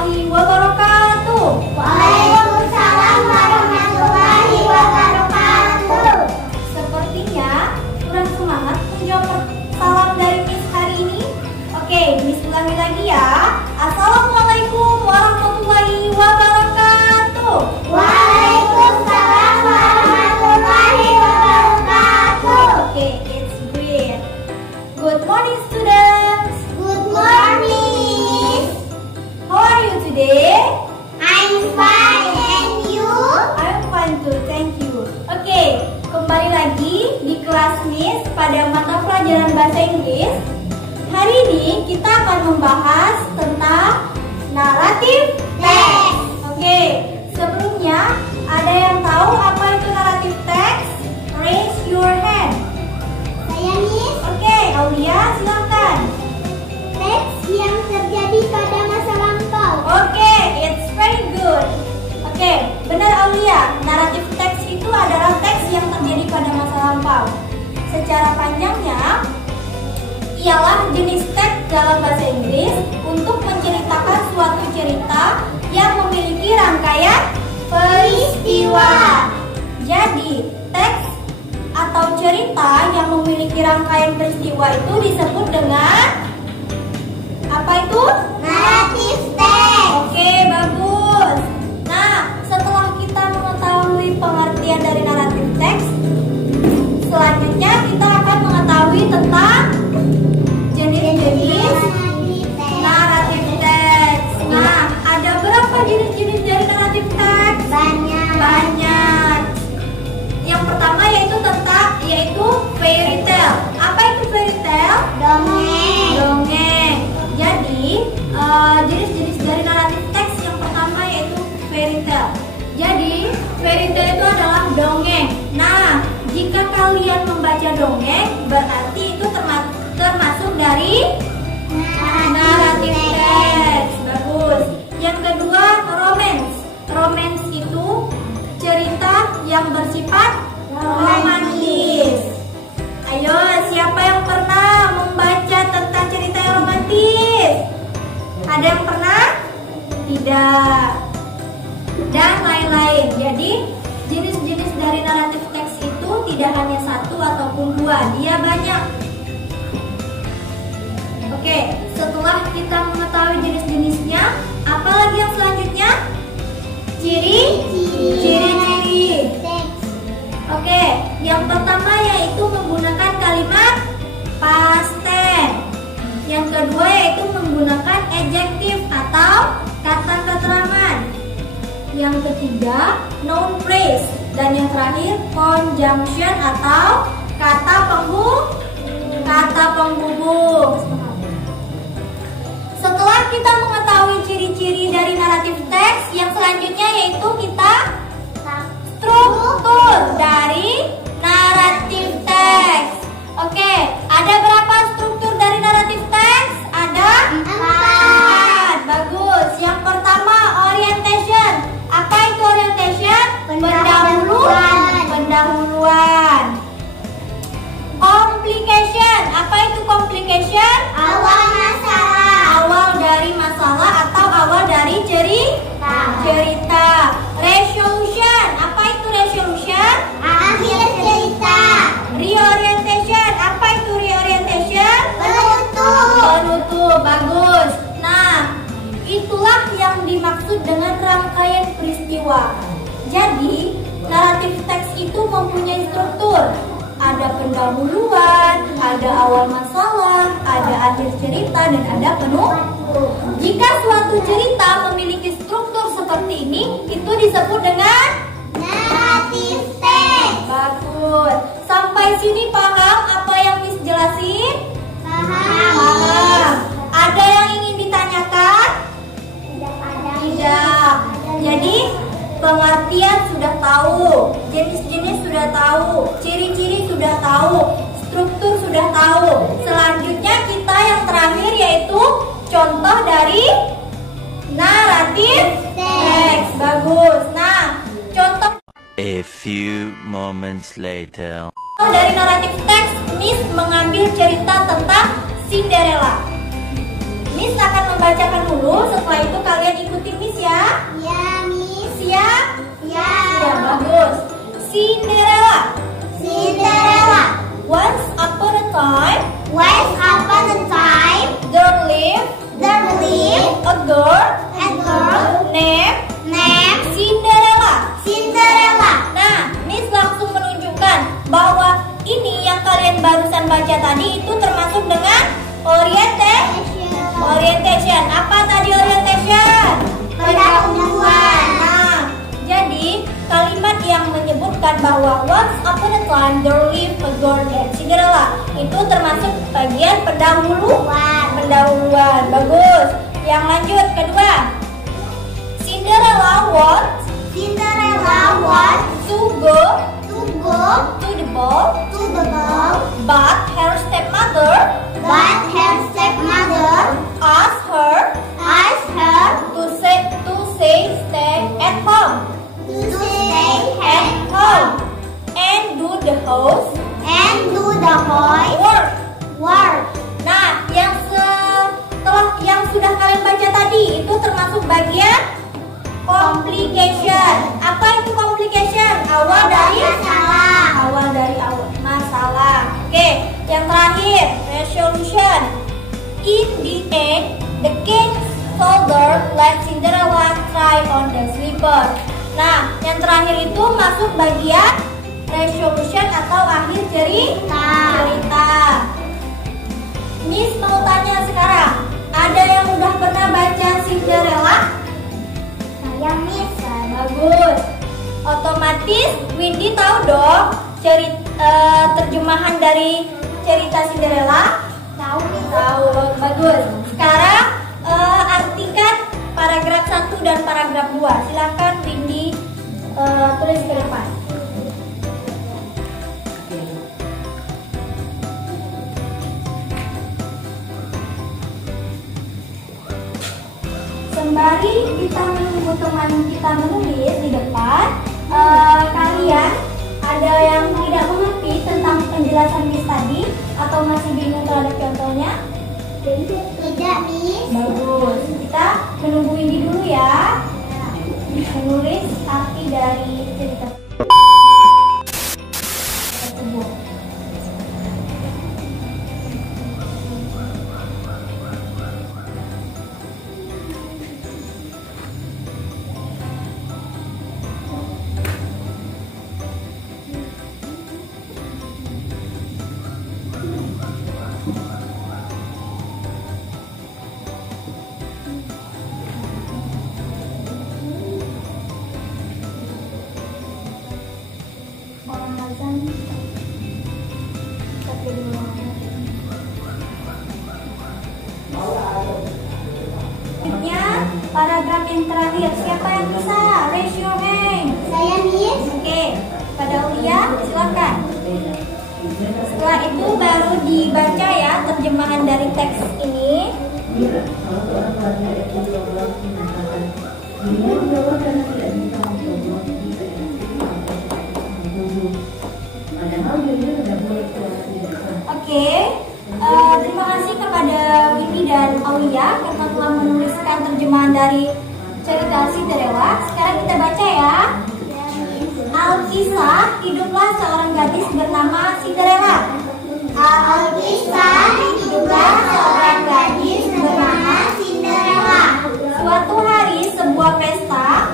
warahmatullahi wabarakatuh. Waalaikumsalam warahmatullahi wabarakatuh. Sepertinya kurang semangat menjawab salam dari Miss hari ini. Oke, Miss ulangi lagi ya. Assalamualaikum warahmatullahi wabarakatuh. Waalaikumsalam warahmatullahi wabarakatuh. Oke, it's great. Good morning, students. Good morning. How are you today? I'm fine and you? I'm fine too, thank you. Oke, kembali lagi di kelas Miss pada mata pelajaran bahasa Inggris. Hari ini kita akan membahas tentang naratif teks. Oke, sebelumnya ada yang tahu apa itu naratif teks? Raise your hand. Saya Miss. Oke, Aulia silakan. Teks yang terjadi pada masa lampau. Oke, it's very good. Oke, benar Aulia, naratif teks itu adalah teks yang terjadi pada masa lampau. Secara panjangnya, ialah jenis teks dalam bahasa Inggris untuk menceritakan suatu cerita yang memiliki rangkaian peristiwa. Jadi, teks atau cerita yang memiliki rangkaian peristiwa itu disebut dengan apa itu? Naratif teks. Oke, bagus. Nah, setelah kita mengetahui pengertian dari naratif teks, selanjutnya kita akan mengetahui tentang jenis-jenis naratif teks. Nah, ada berapa jenis-jenis dari naratif teks? Banyak. Yang pertama yaitu fairy tale. Apa itu fairy tale? Dongeng. Jadi, jenis-jenis dari naratif teks yang pertama yaitu fairy tale. Jadi, fairy tale itu adalah dongeng. Nah, jika kalian membaca dongeng, berarti itu termasuk dari naratif teks. Bagus. Yang kedua, romance. Romance itu cerita yang bersifat romantis. Ayo, siapa yang pernah membaca tentang cerita yang romantis? Ada yang pernah? Tidak. Dan lain-lain. Jadi, jenis-jenis dari naratif teks itu tidak hanya satu ataupun dua, dia banyak. Oke, setelah kita mengetahui jenis-jenisnya, apa lagi yang selanjutnya? Ciri-ciri. Oke, yang pertama yaitu menggunakan kalimat past tense. Yang kedua yaitu menggunakan adjektif atau kata keterangan. Yang ketiga, noun phrase. Dan yang terakhir, conjunction atau kata penghubung. Setelah kita mengetahui ciri-ciri dari naratif teks, yang selanjutnya yaitu kita struktur dari naratif teks. Oke, ada berapa struktur dari naratif teks? Ada 4. Bagus. Yang pertama, orientation. Apa itu orientation? Pendahuluan. Complication. Apa itu complication? Awal masalah. Awal dari masalah atau awal dari cerita. Resolution. Apa itu resolution? Akhir cerita. Reorientation. Apa itu reorientation? Penutup. Bagus. Nah, itulah yang dimaksud dengan rangkaian peristiwa. Jadi, naratif teks itu mempunyai struktur. Ada pendahuluan, ada awal masalah, ada akhir cerita, dan ada penutup. Jika suatu cerita memiliki struktur seperti ini, itu disebut dengan Naratif teks. bagus. Sampai sini paham apa yang Miss jelasin? Paham. Ada yang ingin ditanyakan? Tidak. Jadi pengertian sudah tahu, jenis-jenis sudah tahu, ciri-ciri sudah tahu, struktur sudah tahu. Selanjutnya kita yang terakhir yaitu contoh dari naratif teks. Bagus. Nah, contoh A few moments later. dari naratif teks, Miss mengambil cerita tentang Cinderella. Miss akan membaca bacakan dulu, setelah itu kalian ikuti Miss ya. Ya, Miss. Siap? Ya. Ya, bagus. Cinderella. Cinderella. Once upon a time, Once upon a time, there lived there lived a girl a girl named named Cinderella. Cinderella. Nah, Miss langsung menunjukkan bahwa ini yang kalian barusan baca tadi itu termasuk dengan orientation. Apa tadi orientation? Pendahuluan. Nah, jadi kalimat yang menyebutkan bahwa once upon a time there lived a girl named Cinderella itu termasuk bagian pendahuluan. Bagus. Yang lanjut kedua. Cinderella wants to go to the ball, but her stepmother asked her to say stay at home and do the house work. Nah, yang sudah kalian baca tadi itu termasuk bagian complication. Apa itu complication? Awal dari masalah. Oke, yang terakhir resolution. In the end, the king's soldier let Cinderella try on the slipper. Nah, yang terakhir itu masuk bagian resolution atau akhir cerita. Miss mau tanya sekarang, ada yang udah pernah baca Cinderella? Saya, Miss. Bagus. Otomatis Windy tahu dong terjemahan dari cerita Cinderella? Tahu, Miss. Tahu. Bagus. Sekarang artikan paragraf 1 dan paragraf 2. Silakan Windy tulis ke depan. Sembari kita menunggu teman kita menulis di depan, kalian ada yang tidak mengerti tentang penjelasan Miss tadi atau masih bingung terhadap contohnya? Tidak, Miss. Bagus. Kita menunggu Windy dulu ya. Menulis arti dari cerita tersebut. Paragraf yang terakhir, siapa yang bisa? Raise your hand. Saya, Miss. Oke, pada Ulia silakan. Setelah itu baru dibaca ya terjemahan dari teks ini. Oke, terima kasih kepada Windy dan Aulia karena telah menuliskan terjemahan dari cerita Cinderella. Sekarang kita baca ya. Alkisah, hiduplah seorang gadis bernama Cinderella. Alkisah, hiduplah seorang gadis bernama Cinderella. Suatu hari sebuah pesta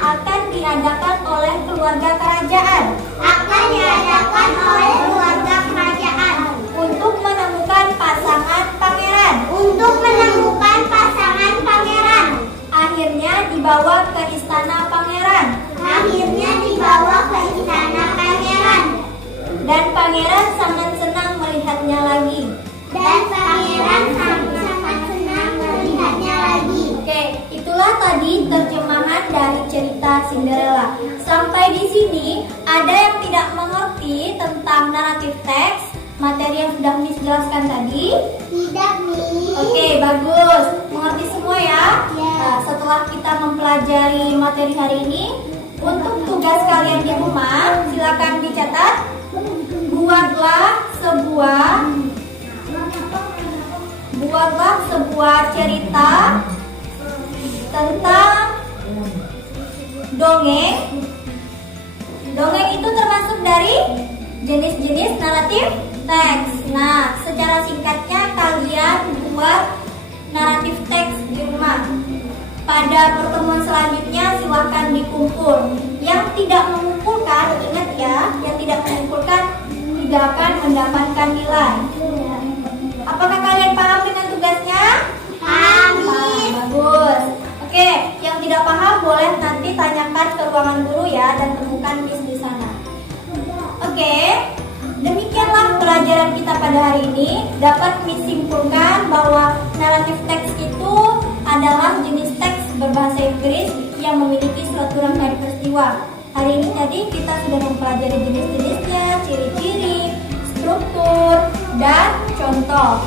akan diadakan oleh keluarga kerajaan. Untuk menemukan pasangan pangeran. Akhirnya dibawa ke istana pangeran. Dan pangeran sangat senang melihatnya lagi. Oke, itulah tadi terjemahan dari cerita Cinderella. Sampai di sini ada yang tidak mengerti tentang naratif teks, materi yang sudah Miss jelaskan tadi? Tidak, Miss. Oke, bagus. Mengerti semua ya? Ya. Nah, setelah kita mempelajari materi hari ini, untuk tugas kalian di rumah, silakan dicatat. Buatlah sebuah buatlah sebuah cerita tentang dongeng. Dongeng itu termasuk dari jenis-jenis naratif teks. Nah, secara singkatnya kalian buat naratif teks di rumah. Pada pertemuan selanjutnya silahkan dikumpul. Yang tidak mengumpulkan, ingat ya, yang tidak mengumpulkan tidak akan mendapatkan nilai. Apakah kalian paham dengan tugasnya? Paham. Bagus. Oke, yang tidak paham boleh nanti tanyakan ke ruangan guru ya dan temukan Miss di sana. Oke, demikianlah pelajaran kita pada hari ini. Dapat Miss simpulkan bahwa naratif teks itu adalah jenis teks berbahasa Inggris yang memiliki suatu rangkaian peristiwa. Hari ini tadi kita sudah mempelajari jenis-jenisnya, ciri-ciri, struktur, dan contoh.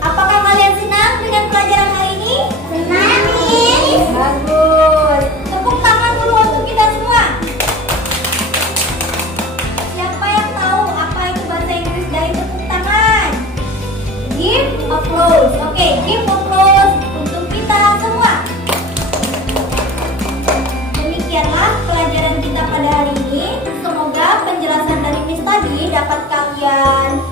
Apakah kalian senang dengan pelajaran hari ini? Senang, Miss. Bagus. Tepuk tangan dulu untuk kita semua. Siapa yang tahu apa itu bahasa Inggris dari tepuk tangan? Give applause. Oke, give applause untuk kita semua. Demikianlah pelajaran kita pada hari ini. Semoga penjelasan dari Miss tadi dapat kalian